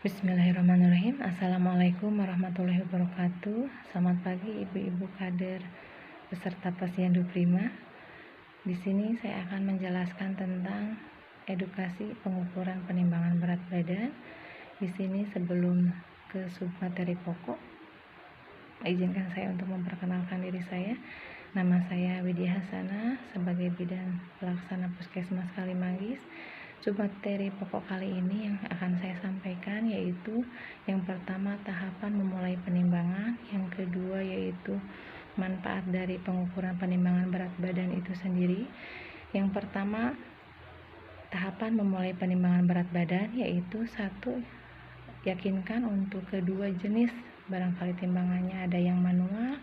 Bismillahirrahmanirrahim. Assalamualaikum warahmatullahi wabarakatuh. Selamat pagi ibu-ibu kader peserta Posyandu Prima. Di sini saya akan menjelaskan tentang edukasi pengukuran penimbangan berat badan. Di sini sebelum ke submateri pokok, izinkan saya untuk memperkenalkan diri saya. Nama saya Widya Hasana sebagai Bidan Pelaksana Puskesmas Kalimanggis. Submateri pokok kali ini yang akan saya sampaikan yaitu yang pertama tahapan memulai penimbangan, yang kedua yaitu manfaat dari pengukuran penimbangan berat badan itu sendiri. Yang pertama tahapan memulai penimbangan berat badan yaitu satu, yakinkan untuk kedua jenis barangkali timbangannya ada yang manual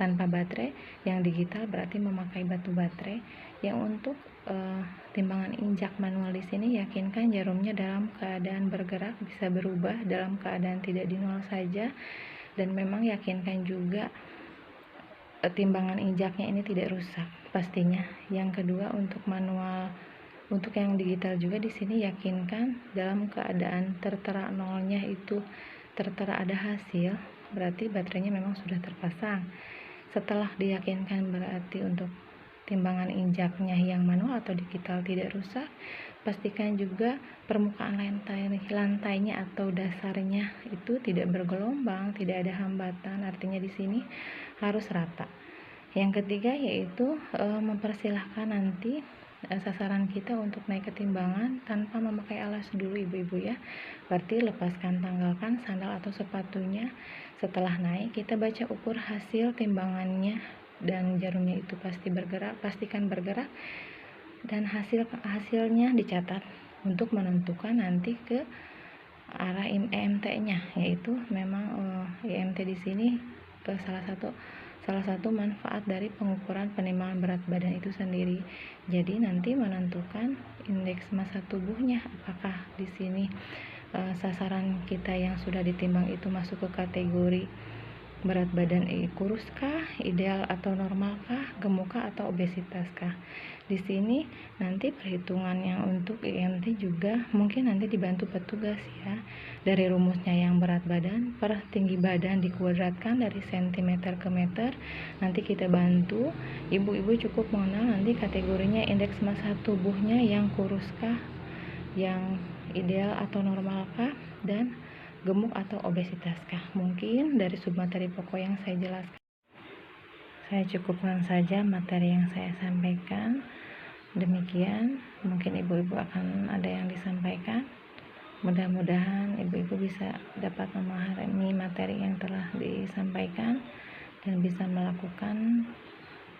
tanpa baterai, yang digital berarti memakai batu baterai. Yang untuk timbangan injak manual di sini yakinkan jarumnya dalam keadaan bergerak, bisa berubah dalam keadaan tidak di nol saja, dan memang yakinkan juga timbangan injaknya ini tidak rusak pastinya. Yang kedua untuk manual, untuk yang digital juga di sini yakinkan dalam keadaan tertera nolnya itu tertera ada hasil, berarti baterainya memang sudah terpasang. Setelah diyakinkan berarti untuk timbangan injaknya yang manual atau digital tidak rusak, pastikan juga permukaan lantainya atau dasarnya itu tidak bergelombang, tidak ada hambatan, artinya di sini harus rata. Yang ketiga yaitu mempersilahkan nanti sasaran kita untuk naik ke timbangan tanpa memakai alas dulu ibu-ibu ya. Berarti lepaskan, tanggalkan sandal atau sepatunya. Setelah naik kita baca ukur hasil timbangannya, dan jarumnya itu pasti bergerak, pastikan bergerak, dan hasilnya dicatat untuk menentukan nanti ke arah EMT-nya, yaitu memang EMT di sini salah satu manfaat dari pengukuran penimbangan berat badan itu sendiri. Jadi nanti menentukan indeks massa tubuhnya, apakah di sini sasaran kita yang sudah ditimbang itu masuk ke kategori berat badan kuruskah, ideal atau normalkah, gemukkah atau obesitaskah. Di sini nanti perhitungannya untuk EMT juga mungkin nanti dibantu petugas ya. Dari rumusnya yang berat badan per tinggi badan dikuadratkan dari sentimeter ke meter. Nanti kita bantu ibu-ibu cukup mengenal nanti kategorinya indeks massa tubuhnya yang kuruskah, yang ideal atau normalkah, dan gemuk atau obesitaskah. Mungkin dari submateri pokok yang saya jelaskan, saya cukupkan saja materi yang saya sampaikan. Demikian, mungkin ibu-ibu akan ada yang disampaikan. Mudah-mudahan ibu-ibu bisa dapat memahami materi yang telah disampaikan dan bisa melakukan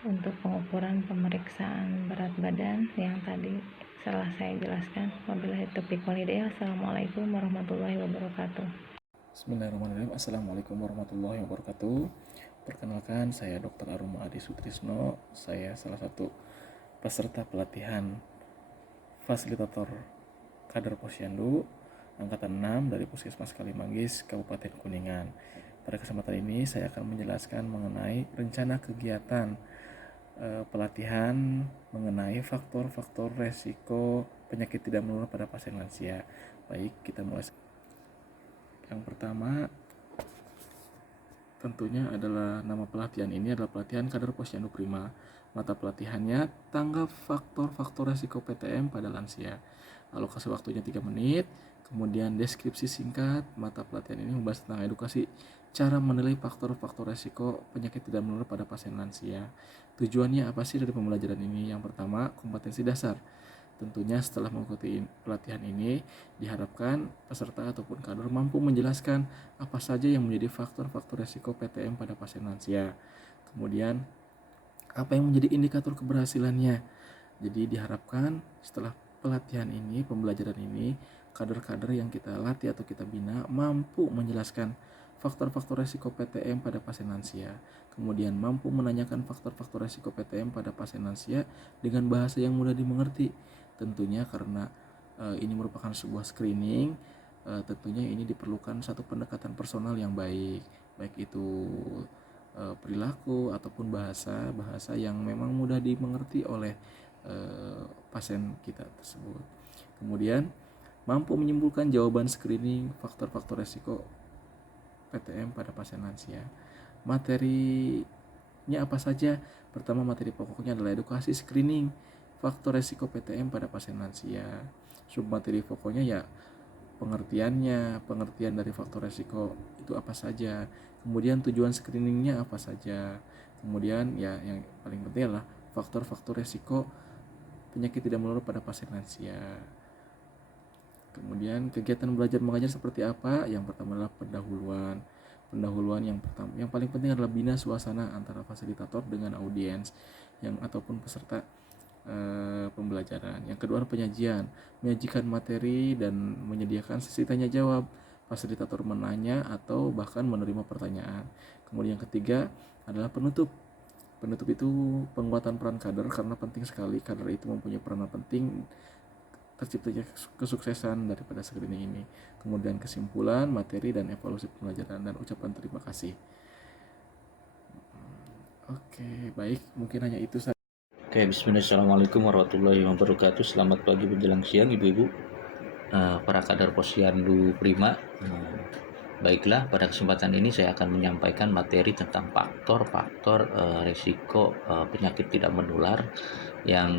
untuk pengukuran pemeriksaan berat badan yang tadi telah saya jelaskan. Wabillahi taufiq wal hidayah. Assalamualaikum warahmatullahi wabarakatuh. Bismillahirrahmanirrahim. Assalamualaikum warahmatullahi wabarakatuh. Perkenalkan, saya Dr. Aruma Adi Sutrisno. Saya salah satu peserta pelatihan fasilitator kader Posyandu angkatan 6 dari Puskesmas Kalimanggis, Kabupaten Kuningan. Pada kesempatan ini saya akan menjelaskan mengenai rencana kegiatan pelatihan mengenai faktor-faktor resiko penyakit tidak menular pada pasien lansia. Baik, kita mulai. Yang pertama tentunya adalah nama pelatihan ini adalah pelatihan kader Posyandu Prima. Mata pelatihannya tanggap faktor-faktor resiko PTM pada lansia. Alokasi waktunya 3 menit. Kemudian deskripsi singkat. Mata pelatihan ini membahas tentang edukasi cara menilai faktor-faktor resiko penyakit tidak menular pada pasien lansia. Tujuannya apa sih dari pembelajaran ini? Yang pertama, kompetensi dasar. Tentunya setelah mengikuti pelatihan ini, diharapkan peserta ataupun kader mampu menjelaskan apa saja yang menjadi faktor-faktor resiko PTM pada pasien lansia. Kemudian, apa yang menjadi indikator keberhasilannya. Jadi diharapkan setelah pelatihan ini, pembelajaran ini, kader-kader yang kita latih atau kita bina mampu menjelaskan faktor-faktor resiko PTM pada pasien lansia. Kemudian mampu menanyakan faktor-faktor resiko PTM pada pasien lansia dengan bahasa yang mudah dimengerti. Tentunya karena ini merupakan sebuah screening, tentunya ini diperlukan satu pendekatan personal yang baik itu perilaku ataupun bahasa yang memang mudah dimengerti oleh pasien kita tersebut. Kemudian mampu menyimpulkan jawaban screening faktor-faktor resiko PTM pada pasien lansia. Materinya apa saja? Pertama, materi pokoknya adalah edukasi screening faktor resiko PTM pada pasien lansia. Submateri pokoknya ya pengertian dari faktor resiko itu apa saja, kemudian tujuan screeningnya apa saja, kemudian ya yang paling penting adalah faktor-faktor resiko penyakit tidak menular pada pasien lansia. Kemudian kegiatan belajar mengajar seperti apa? Yang pertama adalah pendahuluan. Yang paling penting adalah bina suasana antara fasilitator dengan audiens ataupun peserta pembelajaran. Yang kedua adalah penyajian, menyajikan materi dan menyediakan sesi tanya jawab. Fasilitator menanya atau bahkan menerima pertanyaan. Kemudian yang ketiga adalah penutup. Penutup itu penguatan peran kader, karena penting sekali kader itu mempunyai peranan penting terciptanya kesuksesan daripada screening ini. Kemudian kesimpulan, materi dan evaluasi pembelajaran dan ucapan terima kasih. Oke, baik, mungkin hanya itu saja. Oke, bismillah, assalamualaikum warahmatullahi wabarakatuh. Selamat pagi menjelang siang ibu-ibu, para kader Posyandu Prima. Baiklah, pada kesempatan ini saya akan menyampaikan materi tentang faktor-faktor risiko penyakit tidak menular yang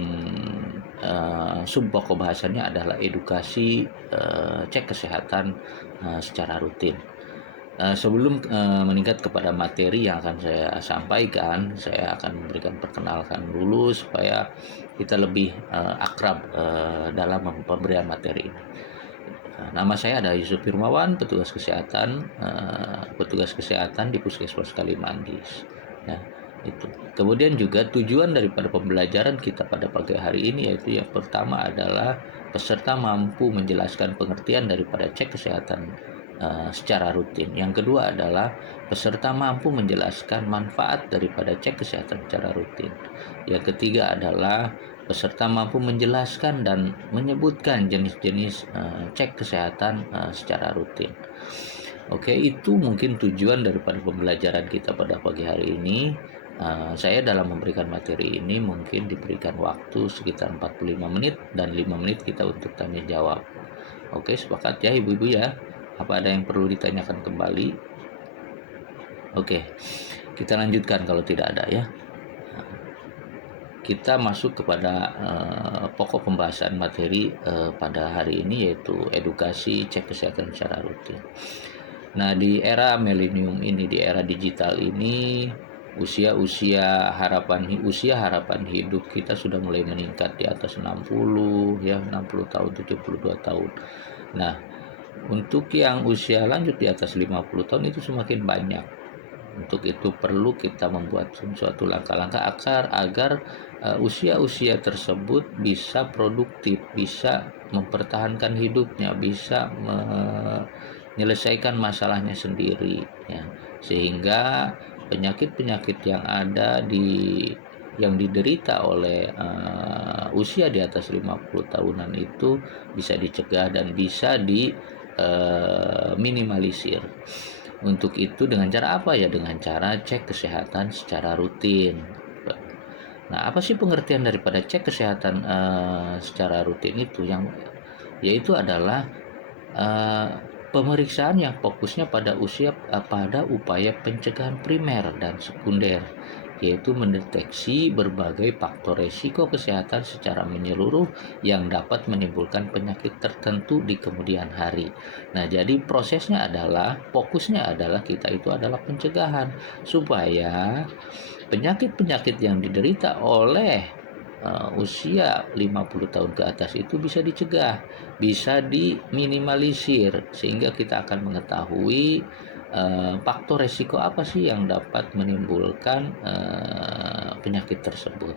sub-pokok bahasannya adalah edukasi cek kesehatan secara rutin. Sebelum meningkat kepada materi yang akan saya sampaikan, saya akan memberikan perkenalkan dulu supaya kita lebih akrab dalam pemberian materi ini. Nama saya adalah Yusuf Firmawan, petugas kesehatan di Puskesmas Kalimandis. Ya, itu. Kemudian juga tujuan daripada pembelajaran kita pada pagi hari ini yaitu yang pertama adalah peserta mampu menjelaskan pengertian daripada cek kesehatan secara rutin. Yang kedua adalah peserta mampu menjelaskan manfaat daripada cek kesehatan secara rutin. Yang ketiga adalah peserta mampu menjelaskan dan menyebutkan jenis-jenis cek kesehatan secara rutin. Oke, itu mungkin tujuan daripada pembelajaran kita pada pagi hari ini. Saya dalam memberikan materi ini mungkin diberikan waktu sekitar 45 menit dan 5 menit kita untuk tanya jawab. Oke, sepakat ya ibu-ibu ya? Apa ada yang perlu ditanyakan kembali? Oke, kita lanjutkan kalau tidak ada ya. Kita masuk kepada pokok pembahasan materi pada hari ini yaitu edukasi cek kesehatan secara rutin. Nah, di era milenium ini, di era digital ini, usia harapan hidup kita sudah mulai meningkat di atas 60 ya, 60 tahun, 72 tahun. Nah, untuk yang usia lanjut di atas 50 tahun itu semakin banyak. Untuk itu perlu kita membuat suatu langkah-langkah agar usia-usia tersebut bisa produktif, bisa mempertahankan hidupnya, bisa menyelesaikan masalahnya sendiri ya. Sehingga penyakit-penyakit yang ada yang diderita oleh usia di atas 50 tahunan itu bisa dicegah dan bisa minimalisir. Untuk itu dengan cara apa ya? Dengan cara cek kesehatan secara rutin. Nah, apa sih pengertian daripada cek kesehatan secara rutin itu? Yaitu adalah pemeriksaan yang fokusnya pada upaya pencegahan primer dan sekunder, yaitu mendeteksi berbagai faktor risiko kesehatan secara menyeluruh yang dapat menimbulkan penyakit tertentu di kemudian hari. Nah, jadi fokusnya adalah kita itu adalah pencegahan supaya penyakit-penyakit yang diderita oleh usia 50 tahun ke atas itu bisa dicegah, bisa diminimalisir, sehingga kita akan mengetahui faktor resiko apa sih yang dapat menimbulkan penyakit tersebut.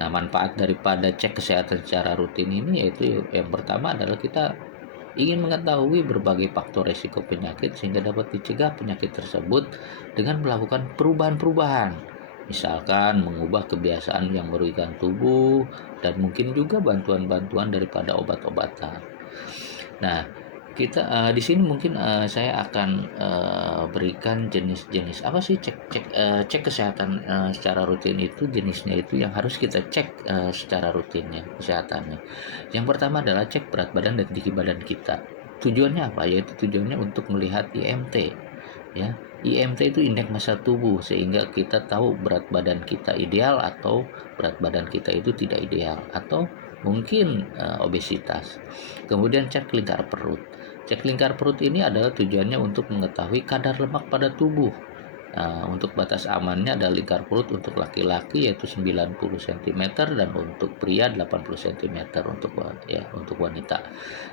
Nah, manfaat daripada cek kesehatan secara rutin ini yaitu yang pertama adalah kita ingin mengetahui berbagai faktor resiko penyakit sehingga dapat dicegah penyakit tersebut dengan melakukan perubahan-perubahan. Misalkan mengubah kebiasaan yang merugikan tubuh dan mungkin juga bantuan-bantuan daripada obat-obatan. Nah, Di sini mungkin saya akan berikan jenis-jenis apa sih cek kesehatan secara rutin itu, jenisnya itu yang harus kita cek secara rutinnya kesehatannya. Yang pertama adalah cek berat badan dan tinggi badan kita. Tujuannya apa? Yaitu tujuannya untuk melihat IMT, ya. IMT itu indeks massa tubuh, sehingga kita tahu berat badan kita ideal atau berat badan kita itu tidak ideal, atau mungkin obesitas. Kemudian cek lingkar perut. Cek lingkar perut ini adalah tujuannya untuk mengetahui kadar lemak pada tubuh. Untuk batas amannya ada lingkar perut untuk laki-laki yaitu 90 cm dan untuk pria 80 cm untuk wanita.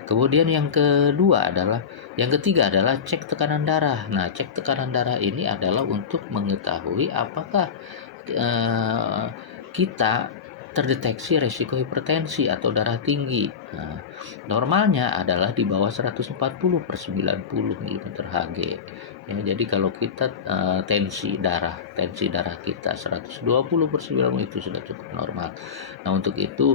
Kemudian yang ketiga adalah cek tekanan darah. Nah, cek tekanan darah ini adalah untuk mengetahui apakah eh, kita terdeteksi resiko hipertensi atau darah tinggi. Nah, normalnya adalah di bawah 140/90 mm Hg. Ya, jadi kalau kita tensi darah kita 120/90 itu sudah cukup normal. Nah, untuk itu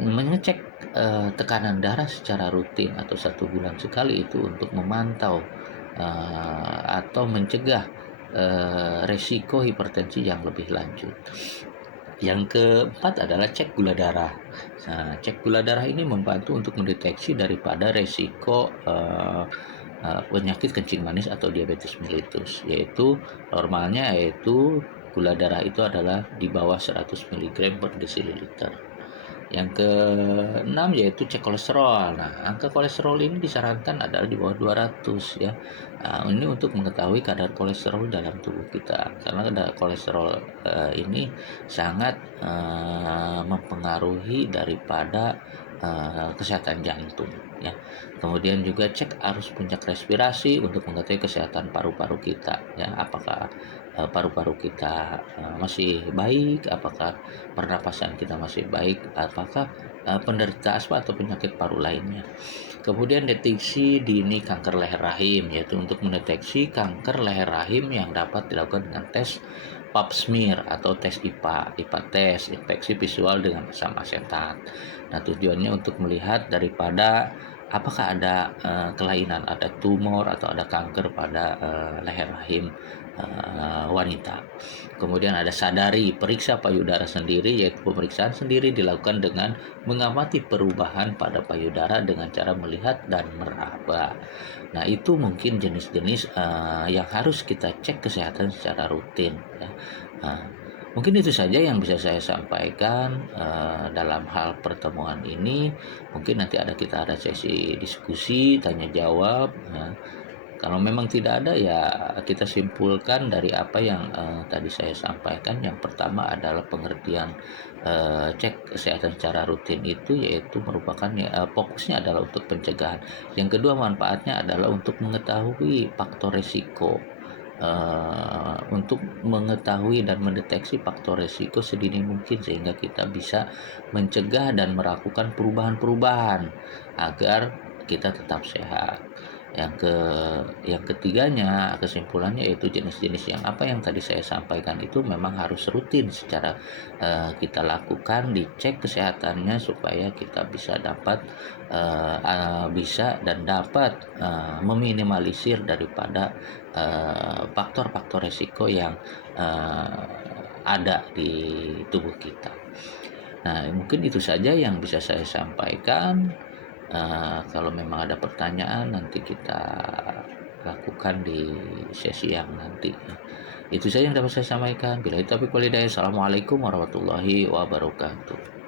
mengecek tekanan darah secara rutin atau 1 bulan sekali itu untuk memantau atau mencegah resiko hipertensi yang lebih lanjut. Yang keempat adalah cek gula darah. Nah, cek gula darah ini membantu untuk mendeteksi daripada resiko penyakit kencing manis atau diabetes mellitus, yaitu normalnya yaitu gula darah itu adalah di bawah 100 mg per desiliter. Yang keenam yaitu cek kolesterol. Nah, angka kolesterol ini disarankan adalah di bawah 200 ya. Nah, ini untuk mengetahui kadar kolesterol dalam tubuh kita. Karena kadar kolesterol ini sangat mempengaruhi daripada kesehatan jantung ya. Kemudian juga cek arus puncak respirasi untuk mengetahui kesehatan paru-paru kita ya. Apakah paru-paru kita masih baik, apakah pernapasan kita masih baik, apakah penderita asma atau penyakit paru lainnya. Kemudian deteksi dini kanker leher rahim, yaitu untuk mendeteksi kanker leher rahim yang dapat dilakukan dengan tes pap smear atau tes IPA tes, infeksi visual dengan asam asetat. Nah, tujuannya untuk melihat daripada apakah ada kelainan, ada tumor atau ada kanker pada leher rahim wanita. Kemudian ada sadari, periksa payudara sendiri, yaitu pemeriksaan sendiri dilakukan dengan mengamati perubahan pada payudara dengan cara melihat dan meraba. Nah, itu mungkin jenis-jenis yang harus kita cek kesehatan secara rutin ya. Mungkin itu saja yang bisa saya sampaikan dalam hal pertemuan ini. Mungkin nanti kita ada sesi diskusi tanya jawab. Kalau memang tidak ada, ya kita simpulkan dari apa yang tadi saya sampaikan. Yang pertama adalah pengertian cek kesehatan secara rutin itu, yaitu merupakan fokusnya adalah untuk pencegahan. Yang kedua, manfaatnya adalah untuk mengetahui faktor resiko, untuk mengetahui dan mendeteksi faktor resiko sedini mungkin, sehingga kita bisa mencegah dan melakukan perubahan-perubahan agar kita tetap sehat. Yang ketiganya, kesimpulannya, yaitu jenis-jenis yang apa yang tadi saya sampaikan itu memang harus rutin secara kita lakukan, dicek kesehatannya supaya kita bisa dapat meminimalisir daripada faktor-faktor resiko yang ada di tubuh kita. Nah, mungkin itu saja yang bisa saya sampaikan. Kalau memang ada pertanyaan, nanti kita lakukan di sesi yang nanti. Itu saja yang dapat saya sampaikan. Bila itu, Assalamualaikum warahmatullahi wabarakatuh.